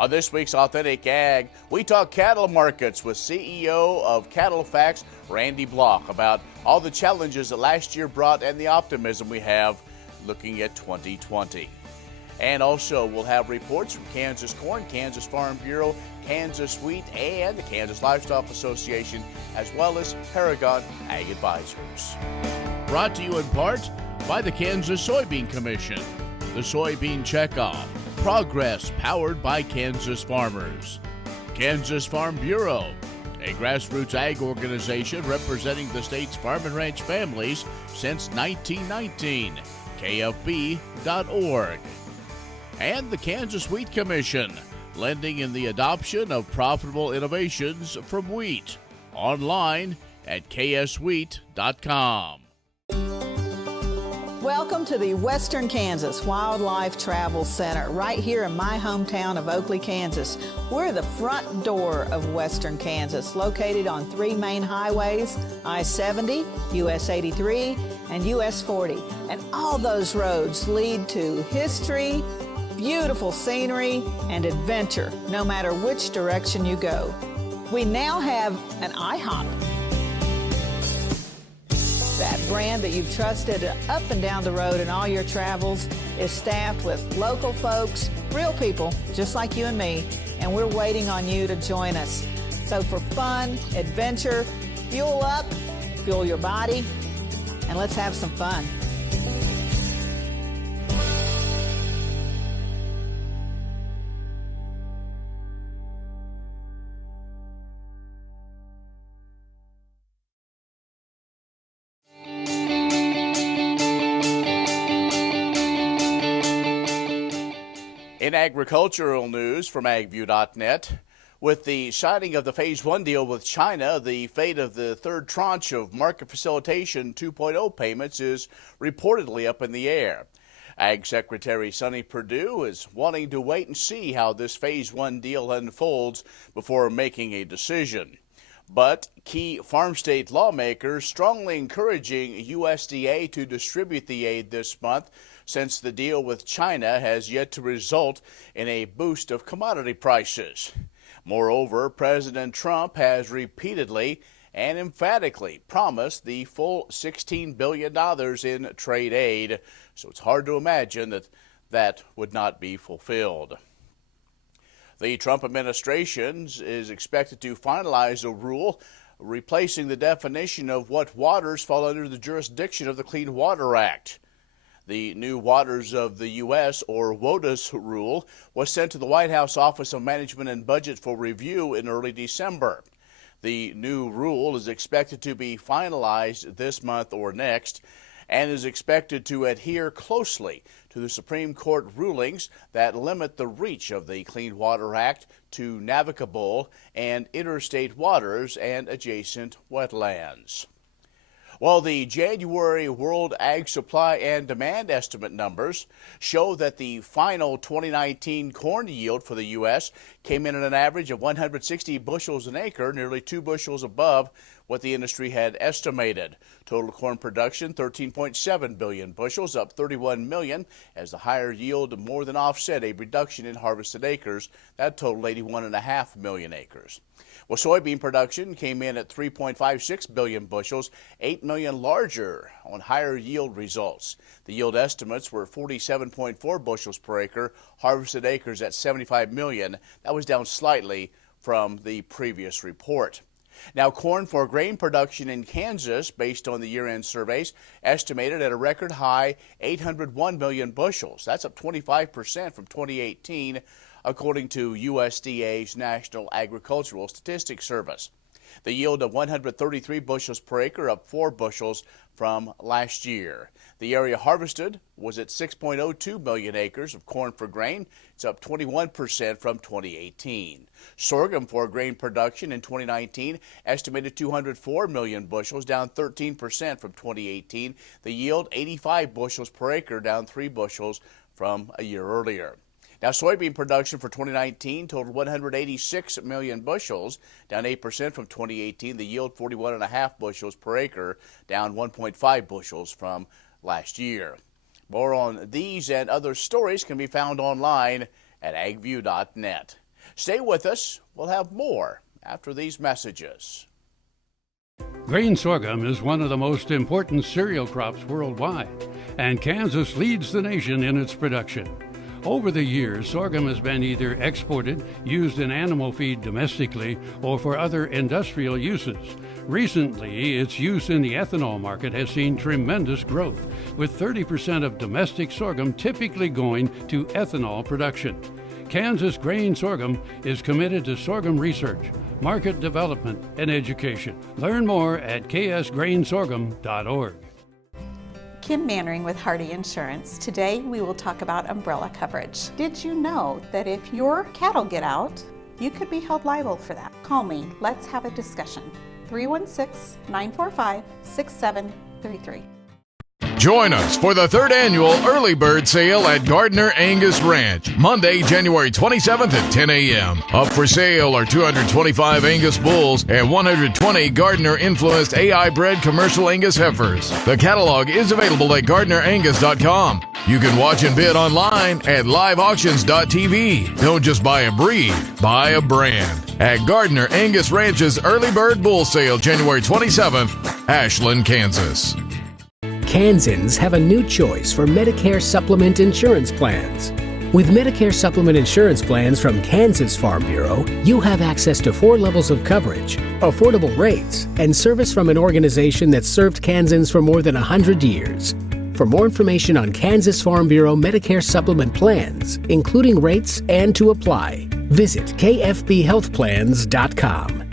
On this week's Authentic Ag, we talk cattle markets with CEO of Cattle Fax, Randy Blach, about all the challenges that last year brought and the optimism we have looking at 2020. And also, we'll have reports from Kansas Corn, Kansas Farm Bureau, Kansas Wheat, and the Kansas Livestock Association, as well as Paragon Ag Advisors. Brought to you in part by the Kansas Soybean Commission, the Soybean Checkoff, progress powered by Kansas farmers. Kansas Farm Bureau, a grassroots ag organization representing the state's farm and ranch families since 1919, kfb.org. And the Kansas Wheat Commission, lending in the adoption of profitable innovations from wheat. Online at kswheat.com. Welcome to the Western Kansas Wildlife Travel Center, right here in my hometown of Oakley, Kansas. We're the front door of Western Kansas, located on three main highways, I-70, US 83, and US 40. And all those roads lead to history, beautiful scenery, and adventure, no matter which direction you go. We now have an IHOP. That brand that you've trusted up and down the road in all your travels is staffed with local folks, real people, just like you and me, and we're waiting on you to join us. So for fun, adventure, fuel up, fuel your body, and let's have some fun. In agricultural news from agview.net, with the signing of the Phase 1 deal with China, the fate of the third tranche of Market Facilitation 2.0 payments is reportedly up in the air. Ag Secretary Sonny Perdue is wanting to wait and see how this Phase 1 deal unfolds before making a decision. But key farm state lawmakers strongly encouraging USDA to distribute the aid this month, since the deal with China has yet to result in a boost of commodity prices. Moreover, President Trump has repeatedly and emphatically promised the full $16 billion in trade aid, so it's hard to imagine that that would not be fulfilled. The Trump administration is expected to finalize a rule replacing the definition of what waters fall under the jurisdiction of the Clean Water Act. The new Waters of the U.S., or WOTUS rule, was sent to the White House Office of Management and Budget for review in early December. The new rule is expected to be finalized this month or next, and is expected to adhere closely to the Supreme Court rulings that limit the reach of the Clean Water Act to navigable and interstate waters and adjacent wetlands. Well, the January World Ag Supply and Demand Estimate numbers show that the final 2019 corn yield for the U.S. came in at an average of 160 bushels an acre, nearly 2 bushels above what the industry had estimated. Total corn production, 13.7 billion bushels, up 31 million, as the higher yield more than offset a reduction in harvested acres. That totaled 81.5 million acres. Well, soybean production came in at 3.56 billion bushels, 8 million larger on higher yield results. The yield estimates were 47.4 bushels per acre, harvested acres at 75 million. That was down slightly from the previous report. Now, corn for grain production in Kansas, based on the year-end surveys, estimated at a record high 801 million bushels. That's up 25% from 2018, according to USDA's National Agricultural Statistics Service. The yield of 133 bushels per acre, up 4 bushels from last year. The area harvested was at 6.02 million acres of corn for grain. It's up 21% from 2018. Sorghum for grain production in 2019 estimated 204 million bushels, down 13% from 2018. The yield 85 bushels per acre, down 3 bushels from a year earlier. Now, soybean production for 2019 totaled 186 million bushels, down 8% from 2018. The yield 41.5 bushels per acre, down 1.5 bushels from last year. More on these and other stories can be found online at agview.net. Stay with us. We'll have more after these messages. Grain sorghum is one of the most important cereal crops worldwide, and Kansas leads the nation in its production. Over the years, sorghum has been either exported, used in animal feed domestically, or for other industrial uses. Recently, its use in the ethanol market has seen tremendous growth, with 30% of domestic sorghum typically going to ethanol production. Kansas Grain Sorghum is committed to sorghum research, market development, and education. Learn more at ksgrainsorghum.org. Kim Mannering with Hardy Insurance. Today we will talk about umbrella coverage. Did you know that if your cattle get out, you could be held liable for that? Call me. Let's have a discussion. 316-945-6733. Join us for the third annual Early Bird Sale at Gardner Angus Ranch, Monday, January 27th at 10 a.m. Up for sale are 225 Angus bulls and 120 Gardner-influenced AI-bred commercial Angus heifers. The catalog is available at GardnerAngus.com. You can watch and bid online at liveauctions.tv. Don't just buy a breed, buy a brand. At Gardner Angus Ranch's Early Bird Bull Sale, January 27th, Ashland, Kansas. Kansans have a new choice for Medicare supplement insurance plans. With Medicare supplement insurance plans from Kansas Farm Bureau, you have access to 4 levels of coverage, affordable rates, and service from an organization that's served Kansans for more than 100 years. For more information on Kansas Farm Bureau Medicare supplement plans, including rates and to apply, visit kfbhealthplans.com.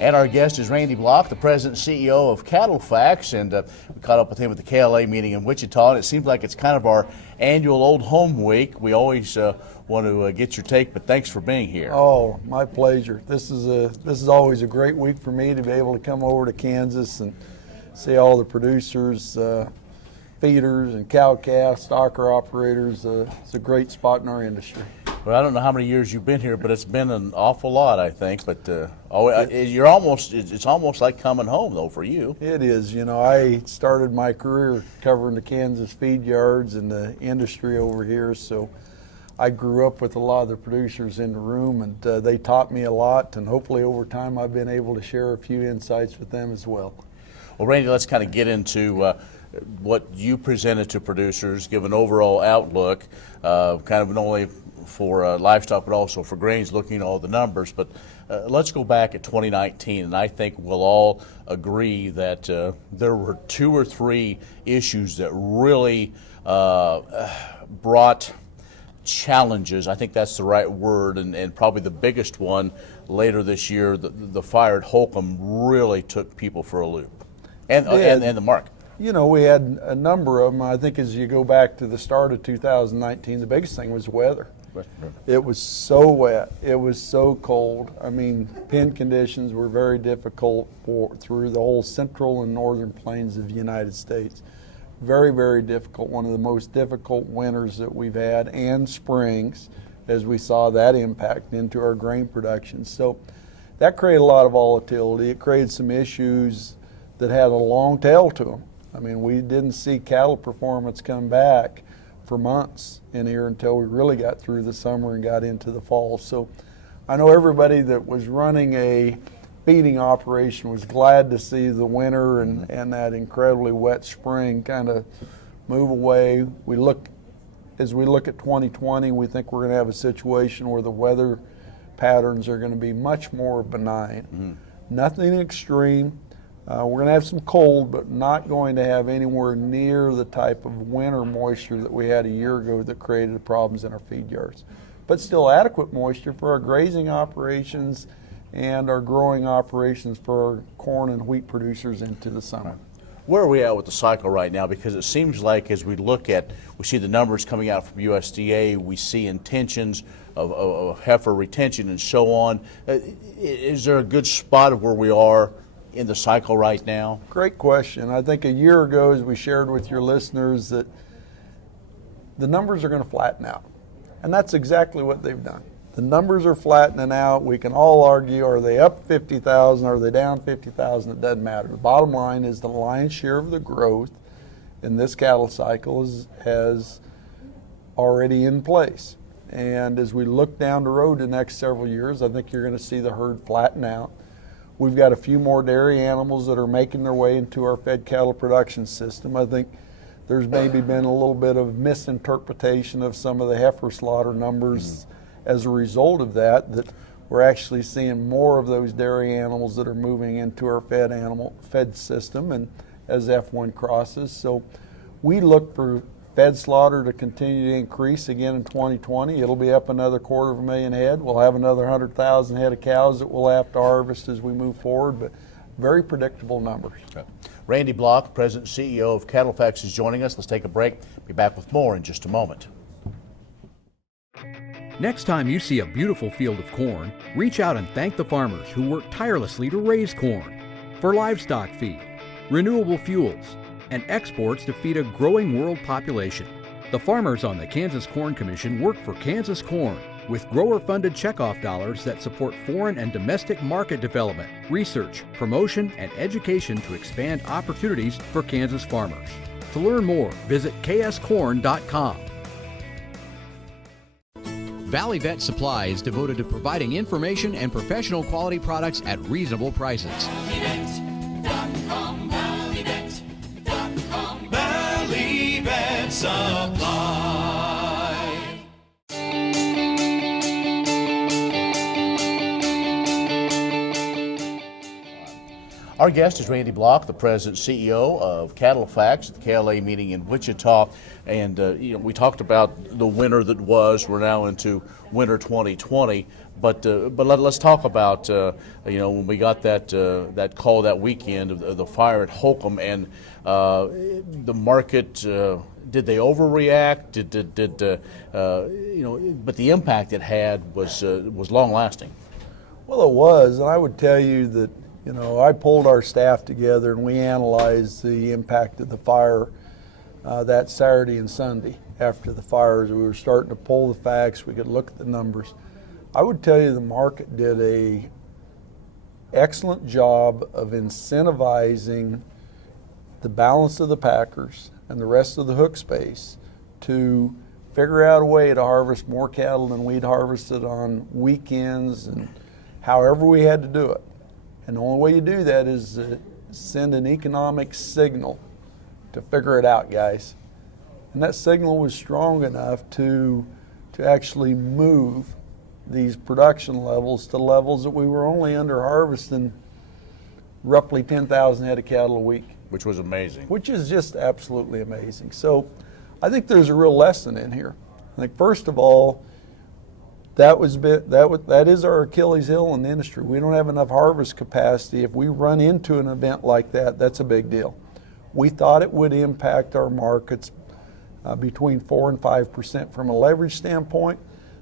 And our guest is Randy Blach, the president and CEO of Cattle Fax, and we caught up with him at the KLA meeting in Wichita, and it seems like it's kind of our annual Old Home Week. We always want to get your take, but thanks for being here. Oh, my pleasure. This is always a great week for me to be able to come over to Kansas and see all the producers, feeders and cow-calf, stocker operators. It's a great spot in our industry. Well, I don't know how many years you've been here, but it's been an awful lot, I think. But it's almost like coming home, though, for you. It is. You know, I started my career covering the Kansas feed yards and the industry over here, so I grew up with a lot of the producers in the room, and they taught me a lot, and hopefully over time I've been able to share a few insights with them as well. Well, Randy, let's kind of get into what you presented to producers, give an overall outlook, kind of not only for livestock but also for grains, looking at all the numbers. But let's go back at 2019, and I think we'll all agree that there were 2 or 3 issues that really brought challenges. I think that's the right word, and probably the biggest one later this year, the fire at Holcomb really took people for a loop, and the market. You know, we had a number of them. I think as you go back to the start of 2019, the biggest thing was weather. It was so wet. It was so cold. I mean, pen conditions were very difficult through the whole central and northern plains of the United States. Very, very difficult. One of the most difficult winters that we've had, and springs, as we saw that impact into our grain production. So that created a lot of volatility. It created some issues that had a long tail to them. I mean, we didn't see cattle performance come back for months in here until we really got through the summer and got into the fall. So I know everybody that was running a feeding operation was glad to see the winter and that incredibly wet spring kind of move away. As we look at 2020, we think we're going to have a situation where the weather patterns are going to be much more benign. Nothing extreme. We're going to have some cold, but not going to have anywhere near the type of winter moisture that we had a year ago that created problems in our feed yards. But still adequate moisture for our grazing operations and our growing operations for our corn and wheat producers into the summer. Where are we at with the cycle right now? Because it seems like as we see the numbers coming out from USDA, we see intentions of heifer retention and so on. Is there a good spot of where we are in the cycle right now? Great question. I think a year ago, as we shared with your listeners, that the numbers are going to flatten out. And that's exactly what they've done. The numbers are flattening out. We can all argue, are they up 50,000, are they down 50,000? It doesn't matter. The bottom line is the lion's share of the growth in this cattle cycle has already in place. And as we look down the road the next several years, I think you're going to see the herd flatten out. We've got a few more dairy animals that are making their way into our fed cattle production system. I think there's maybe been a little bit of misinterpretation of some of the heifer slaughter numbers as a result of that we're actually seeing more of those dairy animals that are moving into our fed system and as F1 crosses. So we look for fed slaughter to continue to increase again in 2020. It'll be up another 250,000 head. We'll have another 100,000 head of cows that we'll have to harvest as we move forward, but very predictable numbers. Okay. Randy Blach, President and CEO of Cattle Fax, is joining us. Let's take a break. Be back with more in just a moment. Next time you see a beautiful field of corn, reach out and thank the farmers who work tirelessly to raise corn for livestock feed, renewable fuels, and exports to feed a growing world population. The farmers on the Kansas Corn Commission work for Kansas Corn with grower-funded checkoff dollars that support foreign and domestic market development, research, promotion, and education to expand opportunities for Kansas farmers. To learn more, visit kscorn.com. Valley Vet Supply is devoted to providing information and professional quality products at reasonable prices. Valley Vet Supply. Our guest is Randy Blach, the President and CEO of Cattle Fax at the KLA meeting in Wichita. And we talked about the winter that was. We're now into winter 2020. But let's talk about when we got that call that weekend of the fire at Holcomb and the market. Did they overreact? But the impact it had was long lasting. Well, it was, and I would tell you that. I pulled our staff together and we analyzed the impact of the fire that Saturday and Sunday after the fires. We were starting to pull the facts. We could look at the numbers. I would tell you the market did a excellent job of incentivizing the balance of the packers and the rest of the hook space to figure out a way to harvest more cattle than we'd harvested on weekends and however we had to do it. And the only way you do that is send an economic signal to figure it out, guys. And that signal was strong enough to actually move these production levels to levels that we were only under harvesting roughly 10,000 head of cattle a week. Which was amazing. Which is just absolutely amazing. So I think there's a real lesson in here. I think first of all, that is our Achilles heel in the industry. We don't have enough harvest capacity. If we run into an event like that, that's a big deal. We thought it would impact our markets between 4 and 5% from a leverage standpoint.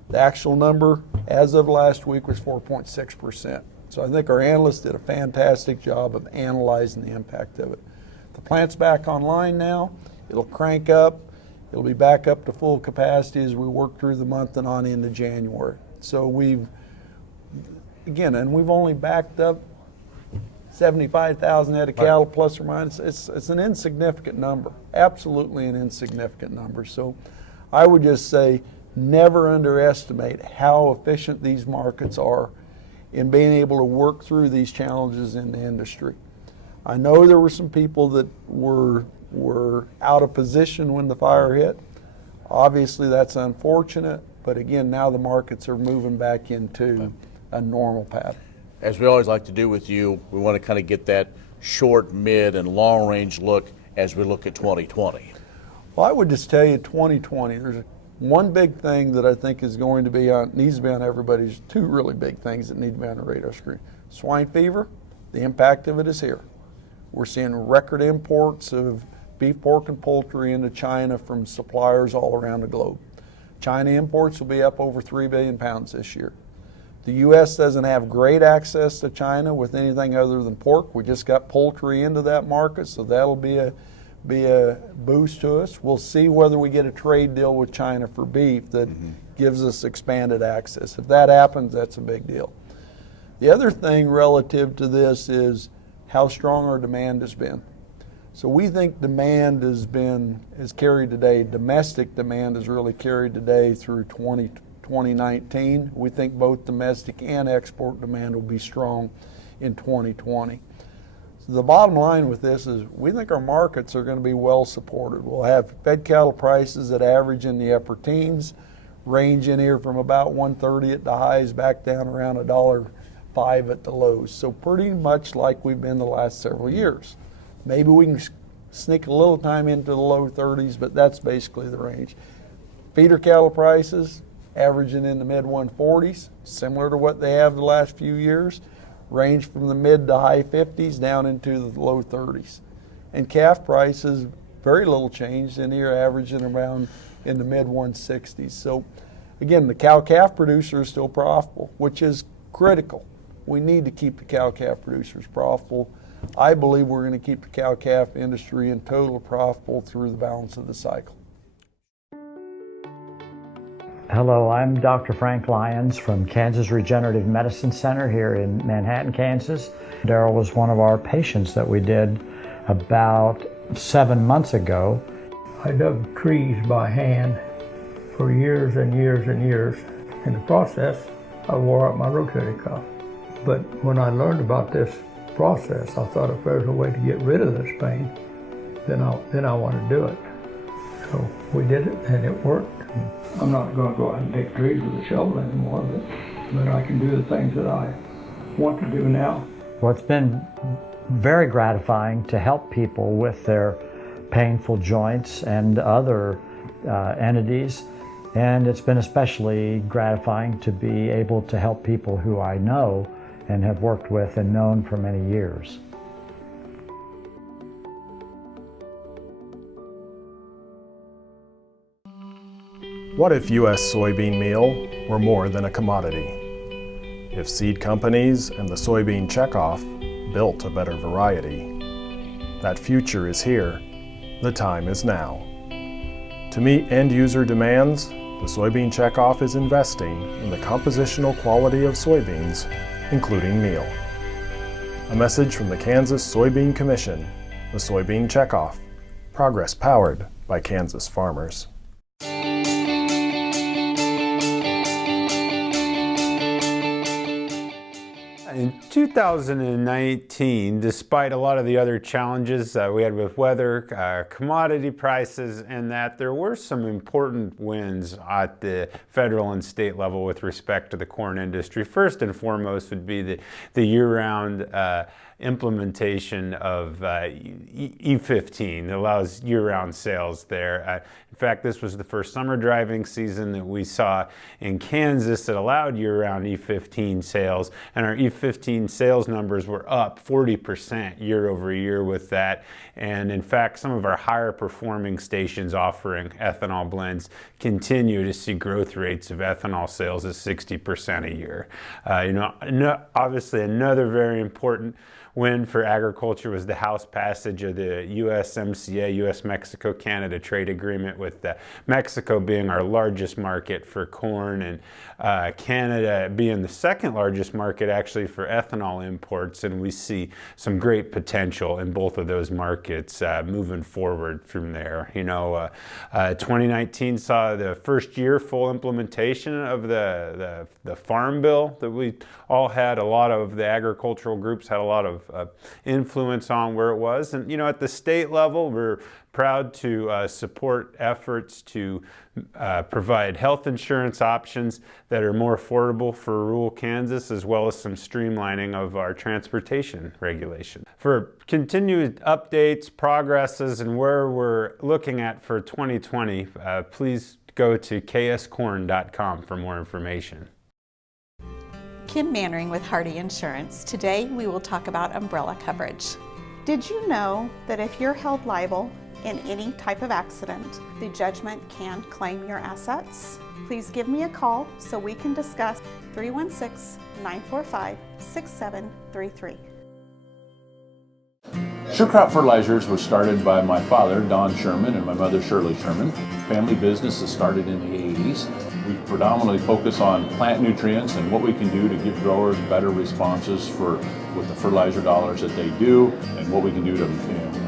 The actual number as of last week was 4.6%. So I think our analysts did a fantastic job of analyzing the impact of it. The plant's back online now. It'll crank up. It'll be back up to full capacity as we work through the month and on into January. So we've only backed up 75,000 head of cattle plus or minus. It's an insignificant number, absolutely an insignificant number. So I would just say never underestimate how efficient these markets are in being able to work through these challenges in the industry. I know there were some people that were out of position when the fire hit. Obviously that's unfortunate, but again, now the markets are moving back into a normal pattern. As we always like to do with you, we want to kind of get that short, mid, and long range look as we look at 2020. Well, I would just tell you 2020, there's one big thing that I think is going to be needs to be on everybody's, two really big things that need to be on the radar screen. Swine fever, the impact of it is here. We're seeing record imports of beef, pork, and poultry into China from suppliers all around the globe. China imports will be up over 3 billion pounds this year. The U.S. doesn't have great access to China with anything other than pork. We just got poultry into that market, so that'll be a be a boost to us. We'll see whether we get a trade deal with China for beef that gives us expanded access. If that happens, that's a big deal. The other thing relative to this is how strong our demand has been. So we think demand is carried today. Domestic demand is really carried today through 2019. We think both domestic and export demand will be strong in 2020. So the bottom line with this is we think our markets are going to be well supported. We'll have fed cattle prices that average in the upper teens, range in here from about $1.30 at the highs back down around $1.05 at the lows. So pretty much like we've been the last several years. Maybe we can sneak a little time into the low 30s, but that's basically the range. Feeder cattle prices averaging in the mid 140s, similar to what they have the last few years, range from the mid to high 50s down into the low 30s. And calf prices, very little change in here, averaging around in the mid 160s. So again, the cow-calf producer is still profitable, which is critical. We need to keep the cow-calf producers profitable. I believe we're going to keep the cow-calf industry in total profitable through the balance of the cycle. Hello, I'm Dr. Frank Lyons from Kansas Regenerative Medicine Center here in Manhattan, Kansas. Darryl was one of our patients that we did about 7 months ago. I dug trees by hand for years and years and years. In the process, I wore out my rotator cuff. But when I learned about this process, I thought if there's a way to get rid of this pain, then I want to do it. So we did it, and it worked. I'm not going to go out and take trees with a shovel anymore, but I can do the things that I want to do now. Well, it's been very gratifying to help people with their painful joints and other entities, and it's been especially gratifying to be able to help people who I know and have worked with and known for many years. What if U.S. soybean meal were more than a commodity? If seed companies and the soybean checkoff built a better variety? That future is here. The time is now. To meet end-user demands, the soybean checkoff is investing in the compositional quality of soybeans, including meal. A message from the Kansas Soybean Commission, the Soybean Checkoff, progress powered by Kansas farmers. In 2019, despite a lot of the other challenges we had with weather, commodity prices, and that, there were some important wins at the federal and state level with respect to the corn industry. First and foremost would be the year-round implementation of E15 that allows year-round sales there. In fact, this was the first summer driving season that we saw in Kansas that allowed year-round E15 sales, and our E15 sales numbers were up 40% year over year with that. And in fact, some of our higher performing stations offering ethanol blends continue to see growth rates of ethanol sales of 60% a year. Obviously another very important win for agriculture was the House passage of the USMCA, U.S.-Mexico-Canada trade agreement, with Mexico being our largest market for corn and Canada being the second largest market actually for ethanol imports. And we see some great potential in both of those markets moving forward from there. 2019 saw the first year full implementation of the Farm Bill that we all had. A lot of the agricultural groups had a lot of influence on where it was. And at the state level, we're proud to support efforts to provide health insurance options that are more affordable for rural Kansas, as well as some streamlining of our transportation regulation. For continued updates, progresses, and where we're looking at for 2020, please go to kscorn.com for more information. Kim Mannering with Hardy Insurance. Today we will talk about umbrella coverage. Did you know that if you're held liable in any type of accident, the judgment can claim your assets? Please give me a call so we can discuss. 316-945-6733. Sure Crop Fertilizers was started by my father, Don Sherman, and my mother, Shirley Sherman. Family business is started in the 80s. We predominantly focus on plant nutrients and what we can do to give growers better responses with the fertilizer dollars that they do, and what we can do to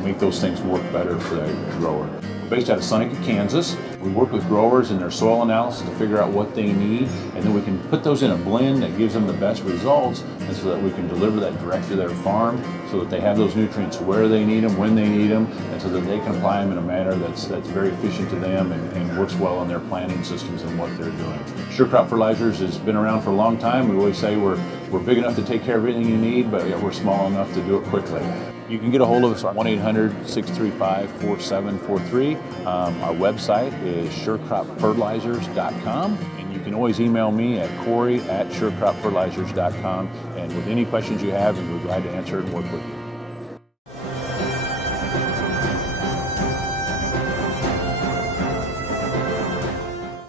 make those things work better for the grower. We're based out of Seneca, Kansas. We work with growers in their soil analysis to figure out what they need, and then we can put those in a blend that gives them the best results, and so that we can deliver that direct to their farm so that they have those nutrients where they need them, when they need them, and so that they can apply them in a manner that's very efficient to them and works well in their planting systems and what they're doing. Sure Crop Fertilizers has been around for a long time. We always say we're big enough to take care of everything you need, but we're small enough to do it quickly. You can get a hold of us at 1-800-635-4743. Our website is surecropfertilizers.com, and you can always email me at Corey@surecropfertilizers.com, and with any questions you have, we're glad to answer it and work with you.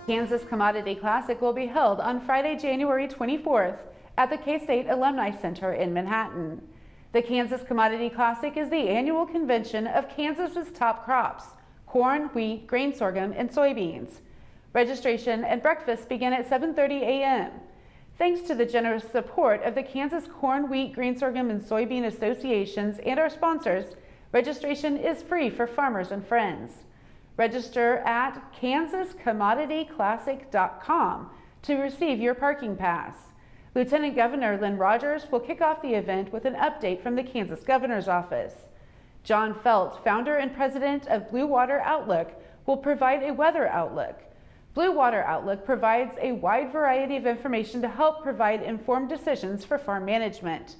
Kansas Commodity Classic will be held on Friday, January 24th at the K-State Alumni Center in Manhattan. The Kansas Commodity Classic is the annual convention of Kansas's top crops: corn, wheat, grain sorghum, and soybeans. Registration and breakfast begin at 7:30 a.m. Thanks to the generous support of the Kansas Corn, Wheat, Grain Sorghum, and Soybean Associations and our sponsors, registration is free for farmers and friends. Register at kansascommodityclassic.com to receive your parking pass. Lieutenant Governor Lynn Rogers will kick off the event with an update from the Kansas Governor's Office. John Felt, founder and president of Blue Water Outlook, will provide a weather outlook. Blue Water Outlook provides a wide variety of information to help provide informed decisions for farm management.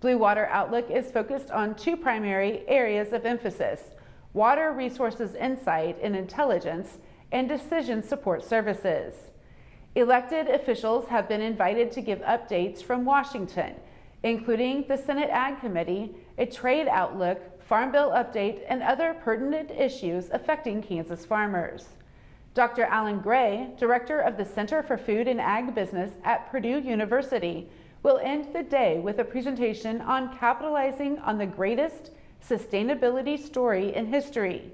Blue Water Outlook is focused on two primary areas of emphasis: water resources insight and intelligence, and decision support services. Elected officials have been invited to give updates from Washington, including the Senate Ag Committee, a trade outlook, Farm Bill update, and other pertinent issues affecting Kansas farmers. Dr. Alan Gray, director of the Center for Food and Ag Business at Purdue University, will end the day with a presentation on capitalizing on the greatest sustainability story in history.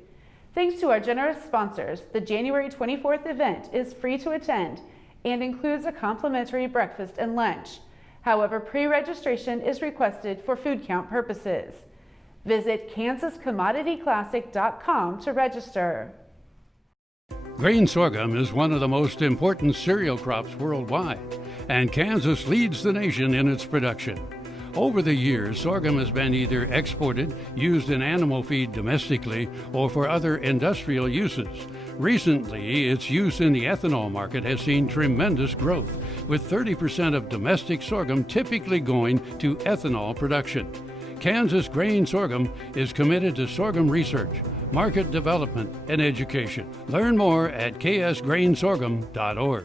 Thanks to our generous sponsors, the January 24th event is free to attend and includes a complimentary breakfast and lunch. However, pre-registration is requested for food count purposes. Visit kansascommodityclassic.com to register. Grain sorghum is one of the most important cereal crops worldwide, and Kansas leads the nation in its production. Over the years, sorghum has been either exported, used in animal feed domestically, or for other industrial uses. Recently, its use in the ethanol market has seen tremendous growth, with 30% of domestic sorghum typically going to ethanol production. Kansas Grain Sorghum is committed to sorghum research, market development, and education. Learn more at ksgrainsorghum.org.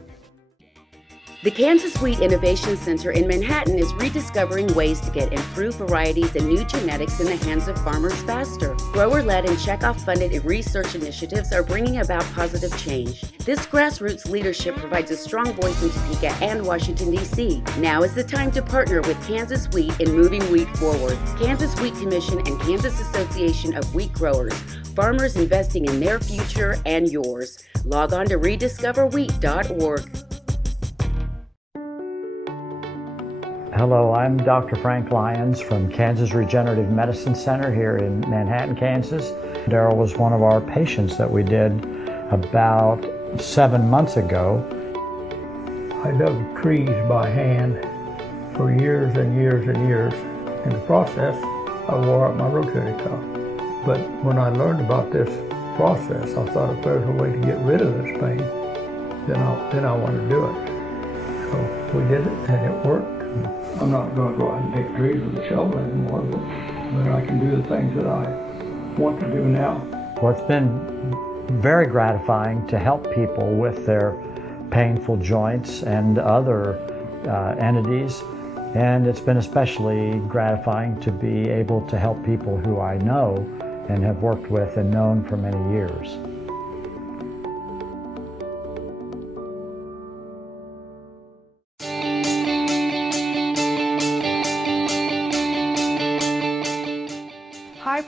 The Kansas Wheat Innovation Center in Manhattan is rediscovering ways to get improved varieties and new genetics in the hands of farmers faster. Grower-led and checkoff-funded research initiatives are bringing about positive change. This grassroots leadership provides a strong voice in Topeka and Washington, D.C. Now is the time to partner with Kansas Wheat in moving wheat forward. Kansas Wheat Commission and Kansas Association of Wheat Growers. Farmers investing in their future and yours. Log on to rediscoverwheat.org. Hello, I'm Dr. Frank Lyons from Kansas Regenerative Medicine Center here in Manhattan, Kansas. Daryl was one of our patients that we did about 7 months ago. I dug trees by hand for years and years and years. In the process, I wore out my rotator cuff. But when I learned about this process, I thought if there's a way to get rid of this pain, then I want to do it. So we did it and it worked. I'm not going to go out and take trees with a shovel anymore, but I can do the things that I want to do now. Well, it's been very gratifying to help people with their painful joints and other entities, and it's been especially gratifying to be able to help people who I know and have worked with and known for many years.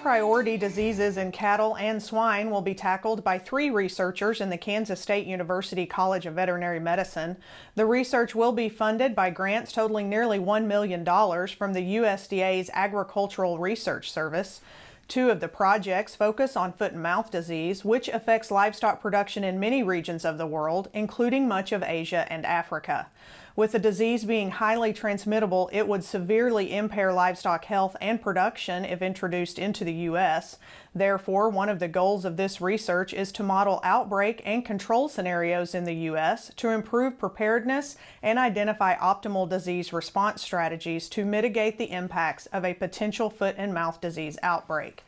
priority diseases in cattle and swine will be tackled by 3 researchers in the Kansas State University College of Veterinary Medicine. The research will be funded by grants totaling nearly $1 million from the USDA's Agricultural Research Service. 2 of the projects focus on foot and mouth disease, which affects livestock production in many regions of the world, including much of Asia and Africa. With the disease being highly transmittable, it would severely impair livestock health and production if introduced into the U.S. Therefore, one of the goals of this research is to model outbreak and control scenarios in the U.S. to improve preparedness and identify optimal disease response strategies to mitigate the impacts of a potential foot and mouth disease outbreak.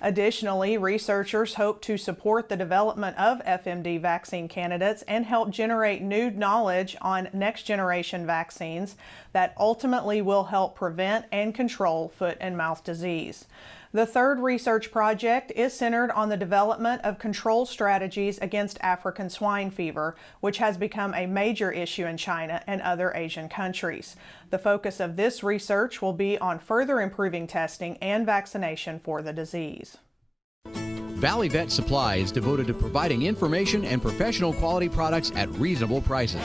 Additionally, researchers hope to support the development of FMD vaccine candidates and help generate new knowledge on next-generation vaccines that ultimately will help prevent and control foot and mouth disease. The 3rd research project is centered on the development of control strategies against African swine fever, which has become a major issue in China and other Asian countries. The focus of this research will be on further improving testing and vaccination for the disease. Valley Vet Supply is devoted to providing information and professional quality products at reasonable prices.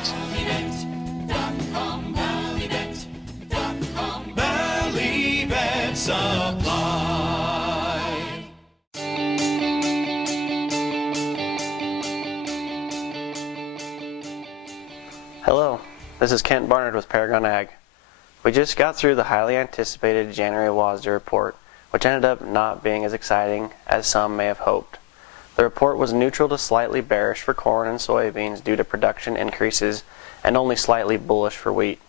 Valley Vet Supply. Hello, this is Kent Barnard with Paragon Ag. We just got through the highly anticipated January WASDE report, which ended up not being as exciting as some may have hoped. The report was neutral to slightly bearish for corn and soybeans due to production increases and only slightly bullish for wheat.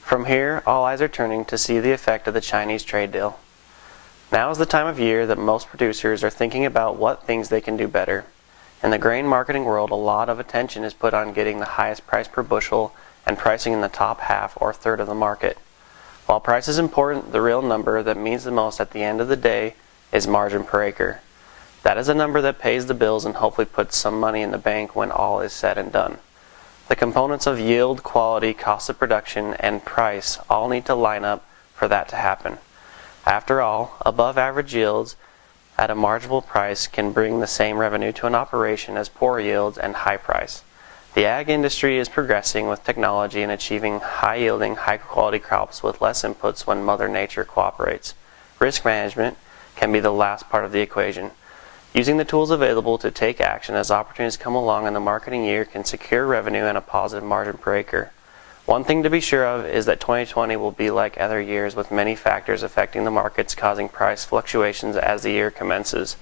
From here, all eyes are turning to see the effect of the Chinese trade deal. Now is the time of year that most producers are thinking about what things they can do better. In the grain marketing world, a lot of attention is put on getting the highest price per bushel and pricing in the top half or third of the market. While price is important, the real number that means the most at the end of the day is margin per acre. That is a number that pays the bills and hopefully puts some money in the bank when all is said and done. The components of yield, quality, cost of production, and price all need to line up for that to happen. After all, above average yields at a marginal price can bring the same revenue to an operation as poor yields and high price. The ag industry is progressing with technology and achieving high-yielding, high-quality crops with less inputs when Mother Nature cooperates. Risk management can be the last part of the equation. Using the tools available to take action as opportunities come along in the marketing year can secure revenue and a positive margin per acre. One thing to be sure of is that 2020 will be like other years with many factors affecting the markets causing price fluctuations as the year commences.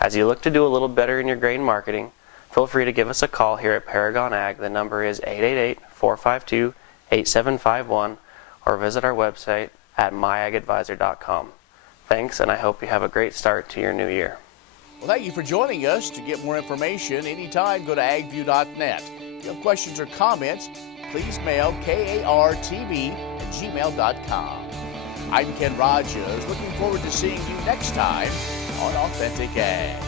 As you look to do a little better in your grain marketing, feel free to give us a call here at Paragon Ag. The number is 888-452-8751 or visit our website at myagadvisor.com. Thanks, and I hope you have a great start to your new year. Well, thank you for joining us. To get more information anytime, go to agview.net. If you have questions or comments, please mail kartv@gmail.com. I'm Ken Rogers, looking forward to seeing you next time on Authentic Ag.